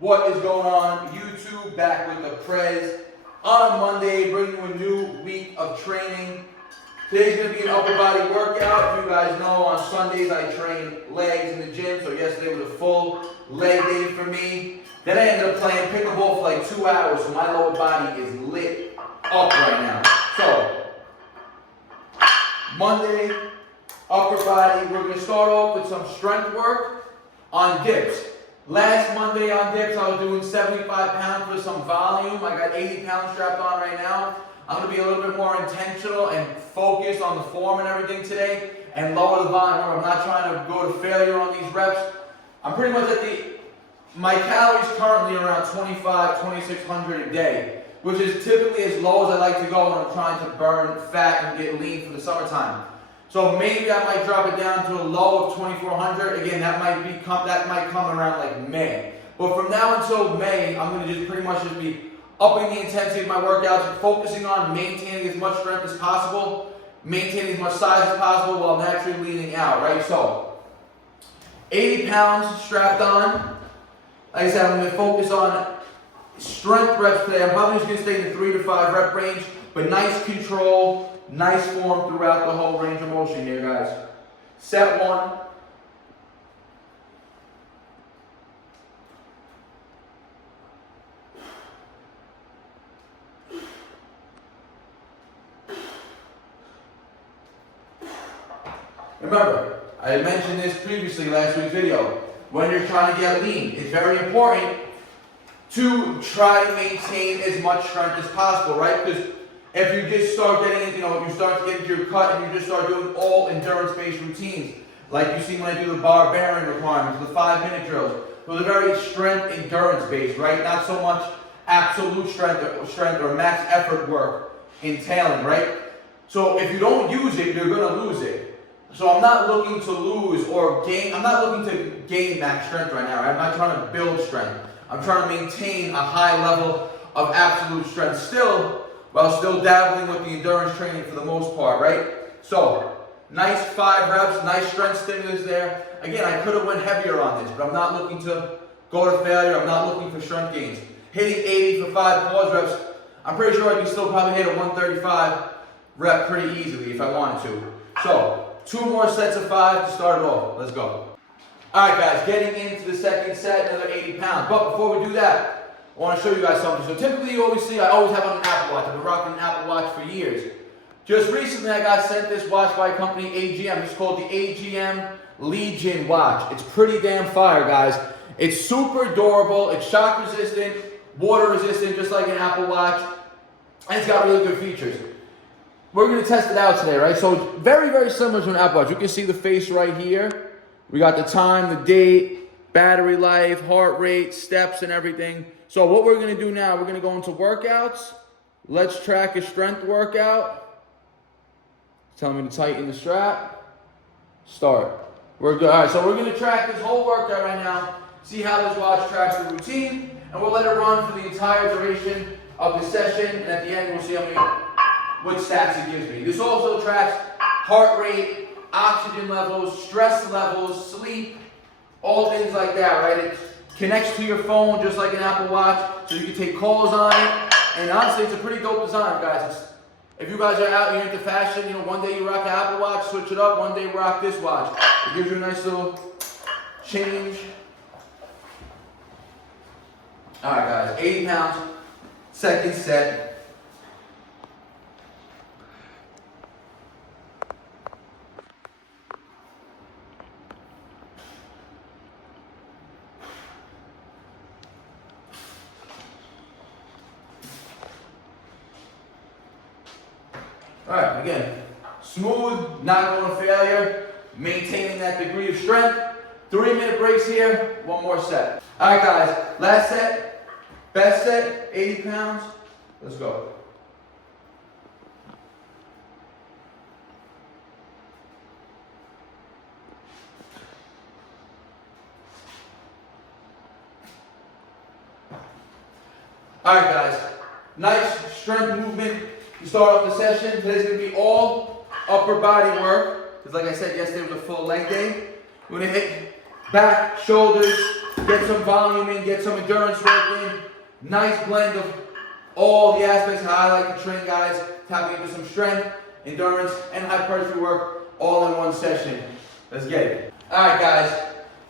What is going on, YouTube? Back with the Prez on a Monday, bringing you a new week of training. Today's going to be an upper body workout. If you guys know, on Sundays I train legs in the gym, so yesterday was a full leg day for me. Then I ended up playing pickleball for like 2 hours, so my lower body is lit up right now. So, Monday, upper body, we're going to start off with some strength work on dips. Last Monday on dips, I was doing 75 pounds with some volume. I got 80 pounds strapped on right now. I'm going to be a little bit more intentional and focused on the form and everything today and lower the volume. I'm not trying to go to failure on these reps. I'm pretty much at my calories currently around 2,600 a day, which is typically as low as I like to go when I'm trying to burn fat and get lean for the summertime. So maybe I might drop it down to a low of 2,400. Again, that might come around like May. But from now until May, I'm going to just pretty much just be upping the intensity of my workouts, focusing on maintaining as much strength as possible, maintaining as much size as possible while naturally leaning out, right? So, 80 pounds strapped on. Like I said, I'm going to focus on strength reps today. I'm probably just going to stay in the 3 to 5 rep range, but nice control. Nice form throughout the whole range of motion here, guys. Set 1. Remember, I mentioned this previously last week's video. When you're trying to get lean, it's very important to try to maintain as much strength as possible, right? Because if you just start getting, you start to get into your cut and you just start doing all endurance-based routines, like you see when I do the bar bearing requirements, the 5-minute drills, those are very strength endurance-based, right? Not so much absolute strength or max effort work entailing, right? So if you don't use it, you're going to lose it. So I'm not looking to lose or gain, I'm not looking to gain max strength right now, right? I'm not trying to build strength. I'm trying to maintain a high level of absolute strength while still dabbling with the endurance training for the most part, right? So, nice 5 reps, nice strength stimulus there. Again, I could have went heavier on this, but I'm not looking to go to failure. I'm not looking for strength gains. Hitting 80 for 5 pause reps, I'm pretty sure I can still probably hit a 135 rep pretty easily if I wanted to. So, 2 more sets of 5 to start it off. Let's go. All right, guys, getting into the second set, another 80 pounds. But before we do that, I want to show you guys something. So typically you always see, I always have on an Apple Watch. I've been rocking an Apple Watch for years. Just recently I got sent this watch by a company, AGM. It's called the AGM Legion watch. It's pretty damn fire, guys. It's super durable. It's shock resistant, water resistant, just like an Apple Watch. And it's got really good features. We're going to test it out today, right? So it's very, very similar to an Apple Watch. You can see the face right here. We got the time, the date, battery life, heart rate, steps, and everything. So what we're going to do now, we're going to go into workouts. Let's track a strength workout. Tell me to tighten the strap. Start. We're good. All right, so we're going to track this whole workout right now, see how this watch tracks the routine, and we'll let it run for the entire duration of the session, and at the end we'll see what stats it gives me. This also tracks heart rate, oxygen levels, stress levels, sleep, all things like that, right? It connects to your phone just like an Apple Watch, so you can take calls on it. And honestly, it's a pretty dope design, guys. If you guys are out, you're into fashion, one day you rock an Apple Watch, switch it up, one day rock this watch. It gives you a nice little change. All right, guys, 80 pounds, second set. All right, again, smooth, not going to failure, maintaining that degree of strength. 3-minute breaks here, 1 more set. All right, guys, last set, best set, 80 pounds. Let's go. All right, guys, nice strength movement. You start off the session. Today's going to be all upper body work, because like I said, yesterday was a full leg day. We're going to hit back, shoulders, Get some volume in, get some endurance work in. Nice blend of all the aspects how I like to train guys, tapping into some strength, endurance, and hypertrophy work all in one session. Let's get it. All right, guys.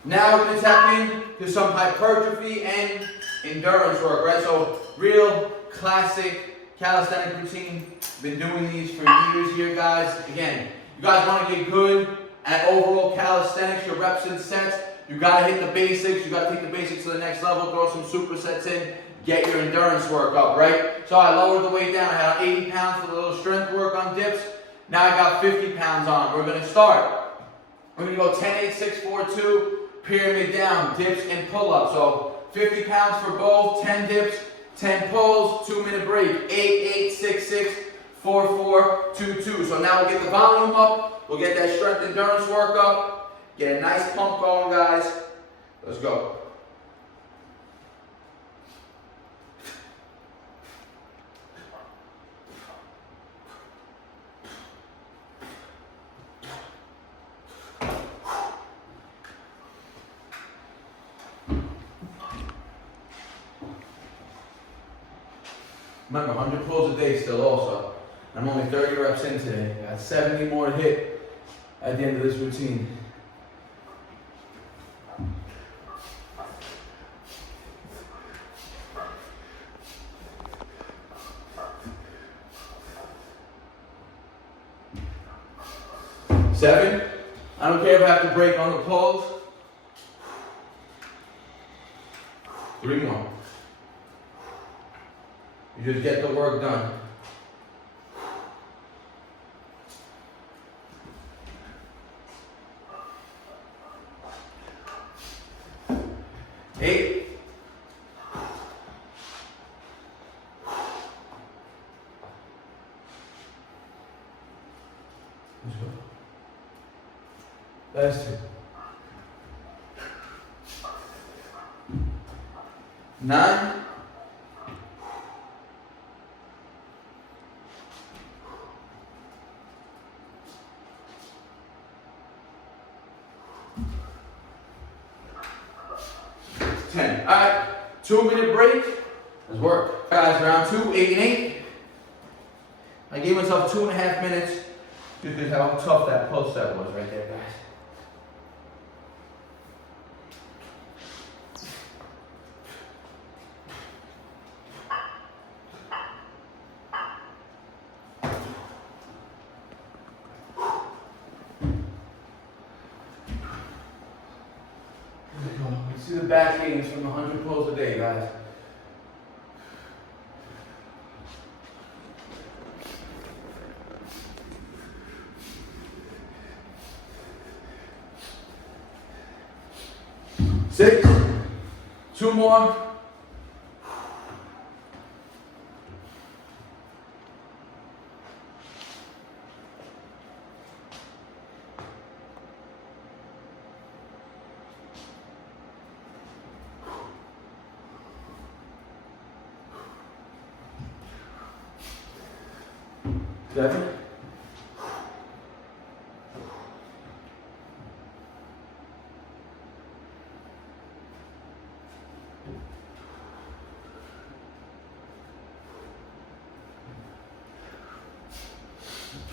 Now we're gonna tap into some hypertrophy and endurance work, right? So real classic calisthenic routine. Been doing these for years here, guys. Again, you guys want to get good at overall calisthenics, your reps and sets. You gotta hit the basics. You gotta take the basics to the next level. Throw some supersets in. Get your endurance work up, right? So I lowered the weight down. I had 80 pounds for a little strength work on dips. Now I got 50 pounds on. We're gonna start. We're gonna go 10, 8, 6, 4, 2. Pyramid down, dips and pull-ups. So 50 pounds for both, 10 dips, 10 pulls, 2-minute break. 8, 8, 6, 6, 4, 4, 2, 2. So now we'll get the volume up, we'll get that strength endurance work up, get a nice pump going, guys. Let's go. Remember, 100 pulls a day still also. I'm only 30 reps in today. I got 70 more to hit at the end of this routine. Seven. I don't care if I have to break on the pulls. 3 more. You just get the work done. 8. Last 2. 9. 10. All right, 2-minute break. Let's work. Guys, round 2, 8 and 8. I gave myself 2.5 minutes just because how tough that pull set was right there, guys. See the back gains from 100 pulls a day, guys. Six. 2 more. Seven.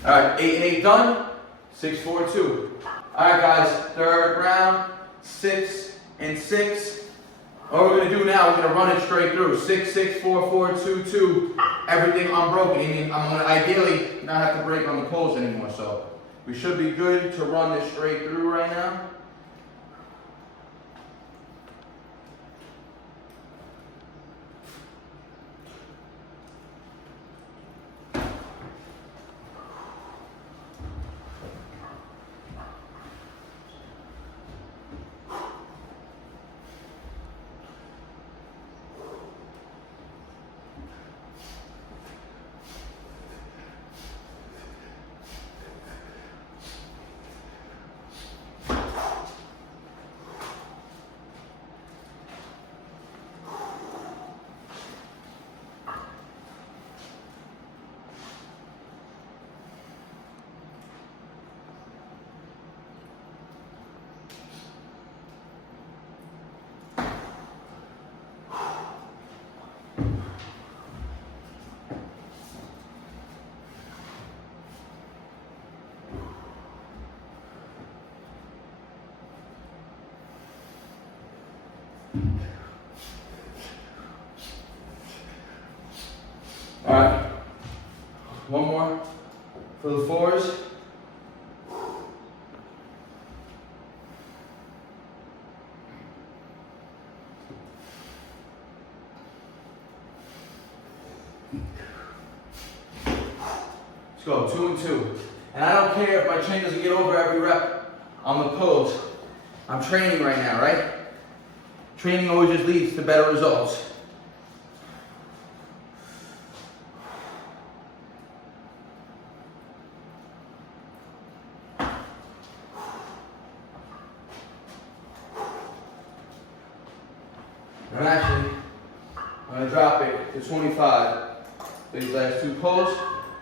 All right, 8 and 8 done. 6, 4, 2. All right, guys, third round, 6 and 6. What we're gonna do now, we're gonna run it straight through. 6, 6, 4, 4, 2, 2. Everything unbroken. I mean, I'm gonna ideally not have to break on the pulls anymore, so we should be good to run this straight through right now. for the fours. Let's go, 2 and 2. And I don't care if my chain doesn't get over every rep on the pulls. I'm training right now, right? Training always just leads to better results. I'm going to drop it to 25 for these last 2 pulls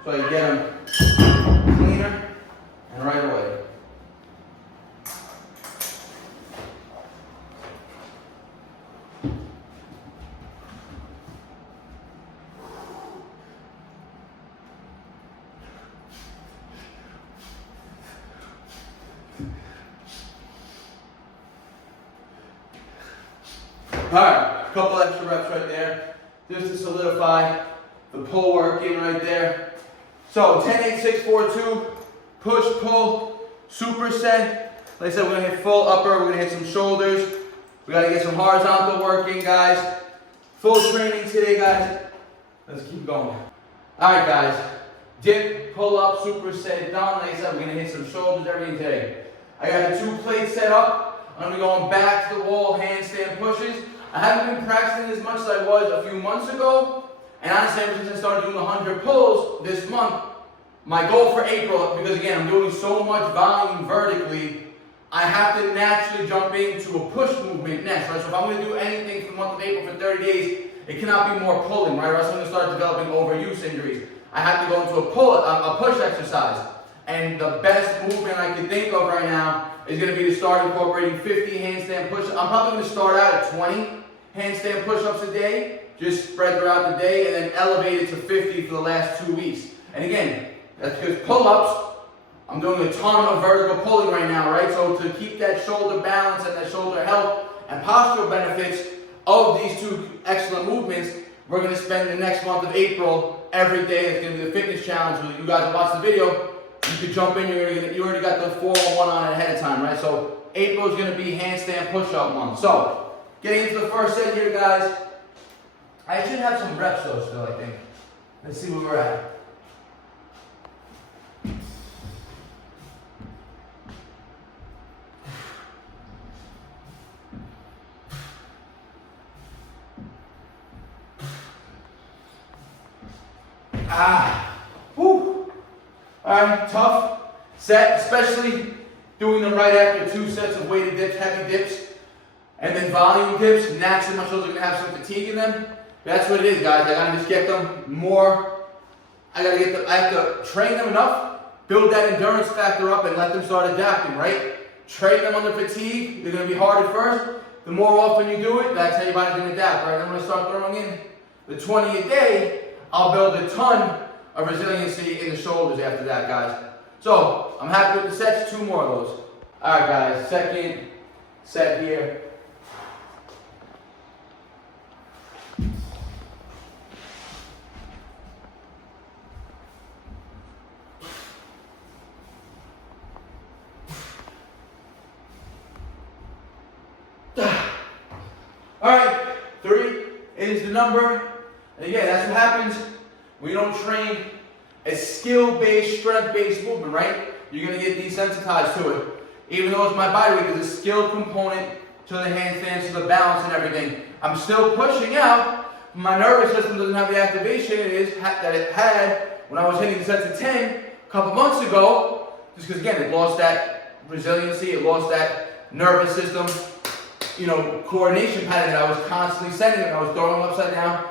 so I can get them cleaner and right away. Alright, a couple extra reps right there, just to solidify the pull work in right there. So 10, 8, 6, 4, 2, push, pull, superset. Like I said, we're gonna hit full upper, we're gonna hit some shoulders. We gotta get some horizontal work in, guys. Full training today, guys. Let's keep going. Alright, guys. Dip, pull up, superset, done. Like I said, we're gonna hit some shoulders, everything today. I got the 2 plates set up. I'm gonna be going back to the wall, handstand pushes. I haven't been practicing as much as I was a few months ago, and honestly, ever since I started doing the 100 pulls this month, my goal for April, because again, I'm doing so much volume vertically, I have to naturally jump into a push movement next, right? So if I'm going to do anything for the month of April for 30 days, it cannot be more pulling, right? Or else I'm going to start developing overuse injuries. I have to go into a push exercise, and the best movement I can think of right now is going to be to start incorporating 50 handstand push-ups. I'm probably going to start out at 20 handstand push-ups a day, just spread throughout the day, and then elevate it to 50 for the last 2 weeks. And again, that's because pull-ups, I'm doing a ton of vertical pulling right now, right? So to keep that shoulder balance and that shoulder health and postural benefits of these 2 excellent movements, we're going to spend the next month of April every day. It's going to be the fitness challenge. So you guys watch the video, you could jump in, you already got the 411 on it ahead of time, right? So April is going to be handstand push-up month. So getting into the first set here, guys. I should have some reps though still, I think. Let's see where we're at. Whew. Alright, tough set, especially doing them right after 2 sets of weighted dips, heavy dips, and then volume dips. Naturally, my shoulders are gonna have some fatigue in them. That's what it is, guys. I gotta just get them more. I have to train them enough, build that endurance factor up, and let them start adapting, right? Train them under fatigue. They're gonna be hard at first. The more often you do it, that's how your body's gonna adapt, right? Then when I start throwing in the 20 a day, I'll build a ton of resiliency in the shoulders after that, guys. So, I'm happy with the sets, 2 more of those. Alright, guys, second set here. Alright, 3 is the number. And again, that's what happens when you don't train a skill-based, strength-based movement, right? You're going to get desensitized to it. Even though it's my body weight, there's a skill component to the handstands, to the balance and everything. I'm still pushing out. My nervous system doesn't have the activation that it had when I was hitting sets of 10 a couple months ago. Just because, again, it lost that resiliency, it lost that nervous system, coordination pattern that I was constantly sending it. I was throwing them upside down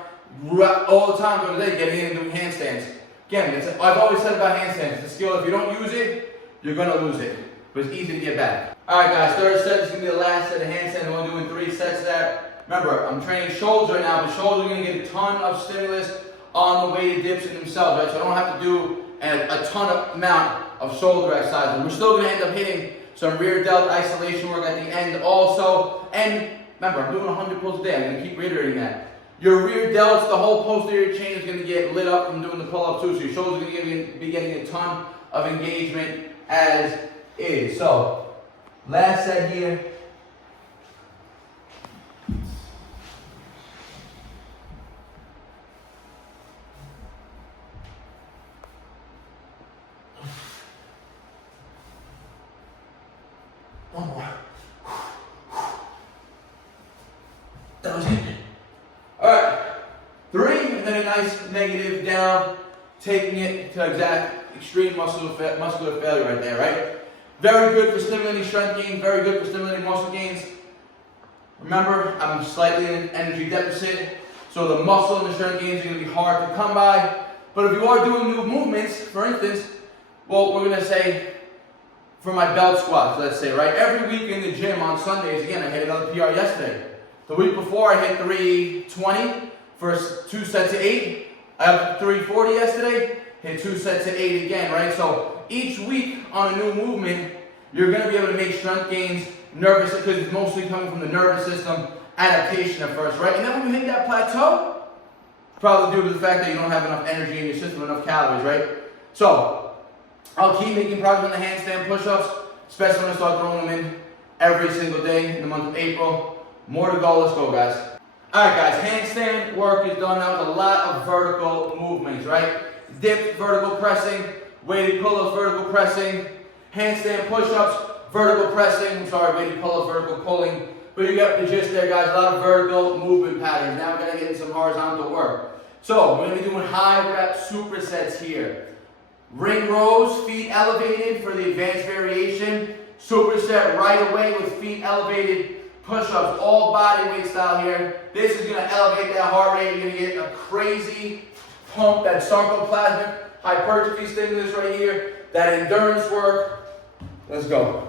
all the time during the day, getting in and doing handstands. Again, I've always said about handstands, it's a skill. If you don't use it, you're going to lose it. But it's easy to get back. Alright guys, third set is going to be the last set of handstands. We're doing 3 sets there. Remember, I'm training shoulders right now. The shoulders are going to get a ton of stimulus on the weighted dips in themselves, right? So I don't have to do a ton amount of shoulder exercises. We're still going to end up hitting some rear delt isolation work at the end also. And remember, I'm doing 100 pulls a day. I'm going to keep reiterating that. Your rear delts, the whole posterior chain is going to get lit up from doing the pull-up too. So your shoulders are going to be getting a ton of engagement as is. So, last set here. One more. That was it. Alright. 3, and then a nice negative down, taking it to exact extreme muscular failure right there, right? Very good for stimulating strength gain, very good for stimulating muscle gains. Remember, I'm slightly in energy deficit, so the muscle and the strength gains are going to be hard to come by. But if you are doing new movements, for instance, well, we're going to say, for my belt squats, let's say, right? Every week in the gym on Sundays, again, I hit another PR yesterday. The week before, I hit 320 for 2 sets of 8. I have 340 yesterday, hit 2 sets of 8 again, right? So each week on a new movement, you're going to be able to make strength gains, nervous, because it's mostly coming from the nervous system adaptation at first, right? And then when you hit that plateau, it's probably due to the fact that you don't have enough energy in your system, enough calories, right? So I'll keep making progress on the handstand push-ups, especially when I start throwing them in every single day in the month of April. More to go, let's go, guys. Alright guys, handstand work is done. That was a lot of vertical movements, right? Dip, vertical pressing, weighted pull-ups, vertical pressing, handstand push-ups, vertical pressing, weighted pull-ups, vertical pulling. But you get the gist there, guys, a lot of vertical movement patterns. Now we're going to get into some horizontal work. So, we're going to be doing high rep supersets here. Ring rows, feet elevated for the advanced variation. Superset right away with feet elevated. Push-ups, all body weight style here. This is going to elevate that heart rate. You're going to get a crazy pump, that sarcoplasmic hypertrophy stimulus right here, that endurance work. Let's go.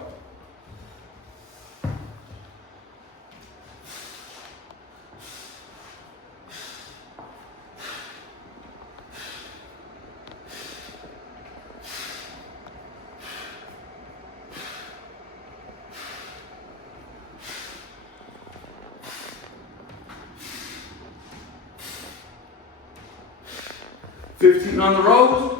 $15 on the rows.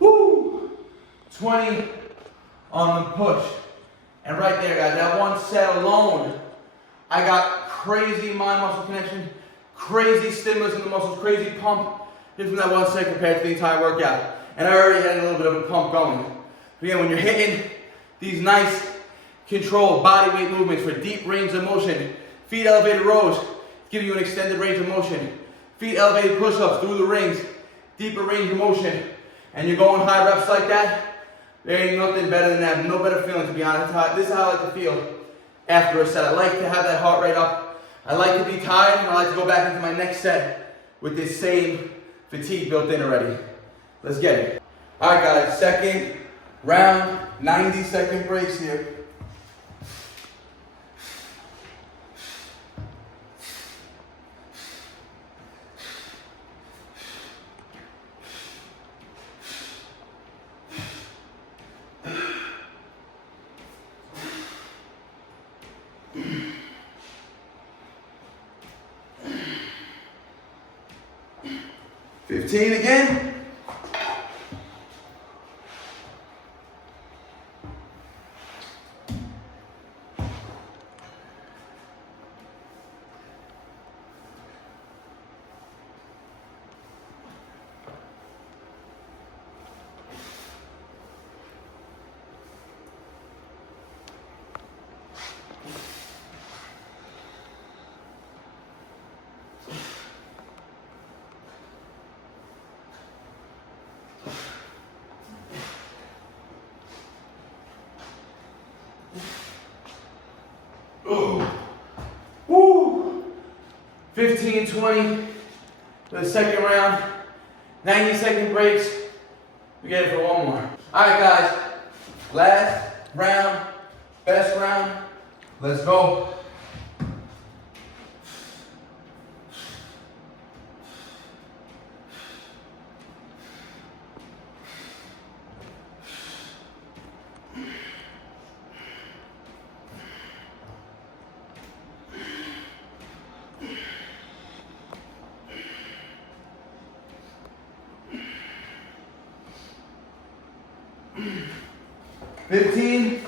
Woo! 20 on the push. And right there, guys, that one set alone, I got crazy mind-muscle connection, crazy stimulus in the muscles, crazy pump just from that one set compared to the entire workout. And I already had a little bit of a pump going. But again, when you're hitting these nice controlled body weight movements for deep range of motion, feet elevated rows, give you an extended range of motion. Feet elevated push-ups through the rings, deeper range of motion, and you're going high reps like that, there ain't nothing better than that. No better feeling, to be honest. This is how I like to feel after a set. I like to have that heart rate up. I like to be tired, and I like to go back into my next set with this same fatigue built in already. Let's get it. All right, guys, second round, 90-second breaks here. Again. Oh, woo! 15, 20 for the second round. 90-second breaks. We get it for one more. All right, guys. Last round, best round. Let's go. Fifteen.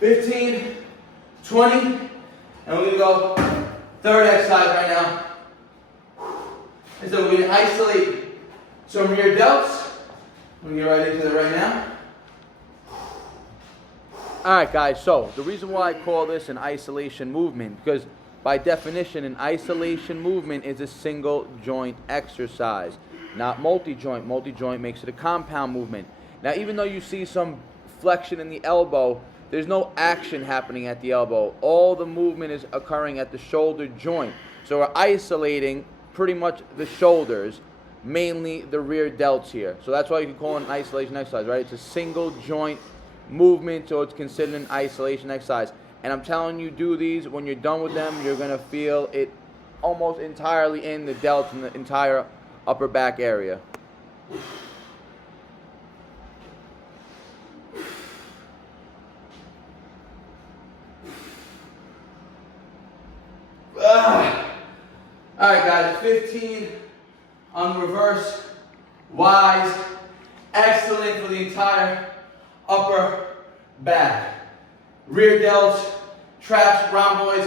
$15, $20, and we're gonna go third exercise right now. And so we're gonna isolate some rear delts. We're gonna get right into it right now. Alright guys, so the reason why I call this an isolation movement, because by definition an isolation movement is a single joint exercise, not multi-joint. Multi-joint makes it a compound movement. Now even though you see some flexion in the elbow, there's no action happening at the elbow. All the movement is occurring at the shoulder joint. So we're isolating pretty much the shoulders, mainly the rear delts here. So that's why you can call it an isolation exercise, right? It's a single joint movement, so it's considered an isolation exercise. And I'm telling you, do these. When you're done with them, you're gonna feel it almost entirely in the delts and the entire upper back area. Alright guys, 15 on reverse, Ys, excellent for the entire upper back. Rear delts, traps, rhomboids,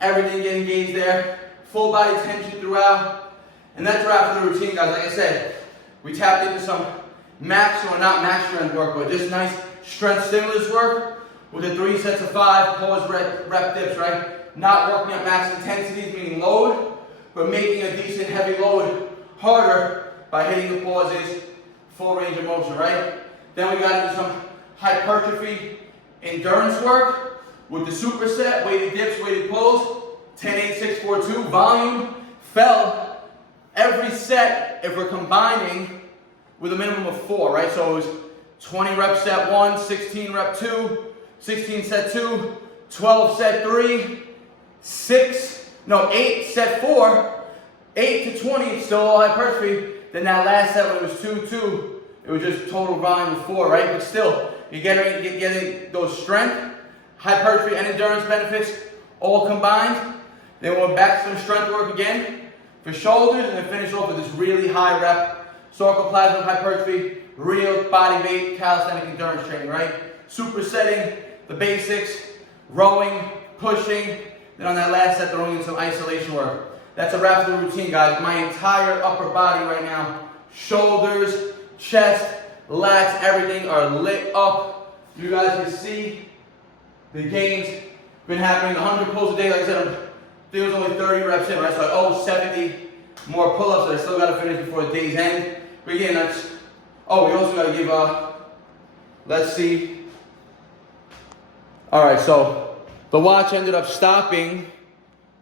everything getting engaged there. Full body tension throughout. And that's a wrap for the routine, guys. Like I said, we tapped into some max, or not max strength work, but just nice strength stimulus work with the 3 sets of 5 pause rep dips, right? Not working at max intensities, meaning load, but making a decent heavy load harder by hitting the pauses, full range of motion, right? Then we got into some hypertrophy endurance work with the superset, weighted dips, weighted pulls, 10, 8, 6, 4, 2, volume, fell every set if we're combining with a minimum of 4, right? So it was 20 rep set 1, 16 rep 2, 16 set 2, 12 set 3, 8 set 4, 8 to 20, still all hypertrophy. Then that last set when it was 2, 2, it was just total volume of 4, right? But still, you're getting those strength, hypertrophy, and endurance benefits all combined. Then we're back to some strength work again for shoulders, and then finish off with this really high rep sarcoplasmic hypertrophy, real body weight calisthenic endurance training, right? Supersetting the basics, rowing, pushing. Then on that last set, throwing in some isolation work. That's a wrap for the routine, guys. My entire upper body right now, shoulders, chest, lats, everything are lit up. You guys can see the gains been happening. 100 pulls a day, like I said, I think it was only 30 reps in, right? So I owe 70 more pull-ups that I still got to finish before the day's end. But again, that's, we also got to give, let's see. All right, so the watch ended up stopping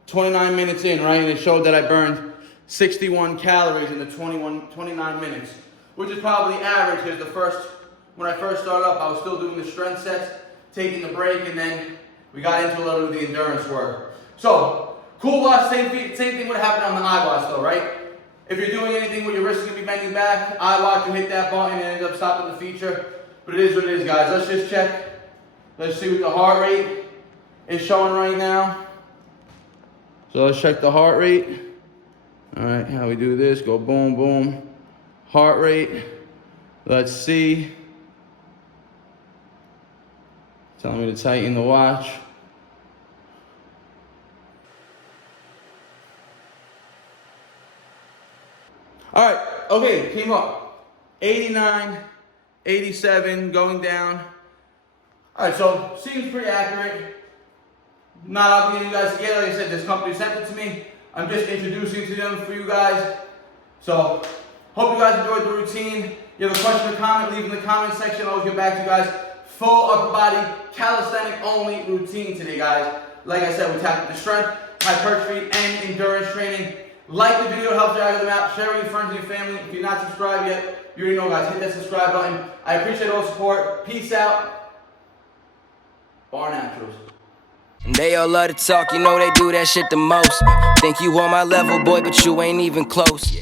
29 minutes in, right? And it showed that I burned 61 calories in the 29 minutes, which is probably average because when I first started up, I was still doing the strength sets, taking a break, and then we got into a little bit of the endurance work. So, cool watch, same thing would happen on the iWatch though, right? If you're doing anything where your wrist is going to be bending back, iWatch, you hit that button and it ends up stopping the feature. But it is what it is, guys. Let's just check. Let's see what the heart rate is showing right now. So let's check the heart rate. All right, how we do this, go boom, boom. Heart rate, let's see. Telling me to tighten the watch. All right, okay, came up. 89, 87, going down. All right, so seems pretty accurate. Not obligating you guys to get it. Like I said, this company sent it to me. I'm just introducing to them for you guys. So, hope you guys enjoyed the routine. You have a question or comment, leave in the comment section. I'll get back to you guys. Full upper body, calisthenic only routine today, guys. Like I said, we tackle the strength, hypertrophy, and endurance training. Like the video, it helps you out them out. Share with your friends and your family. If you're not subscribed yet, you already know, guys. Hit that subscribe button. I appreciate all the support. Peace out. BARNATURALS. They all love to talk, you know they do that shit the most. Think you on my level, boy, but you ain't even close.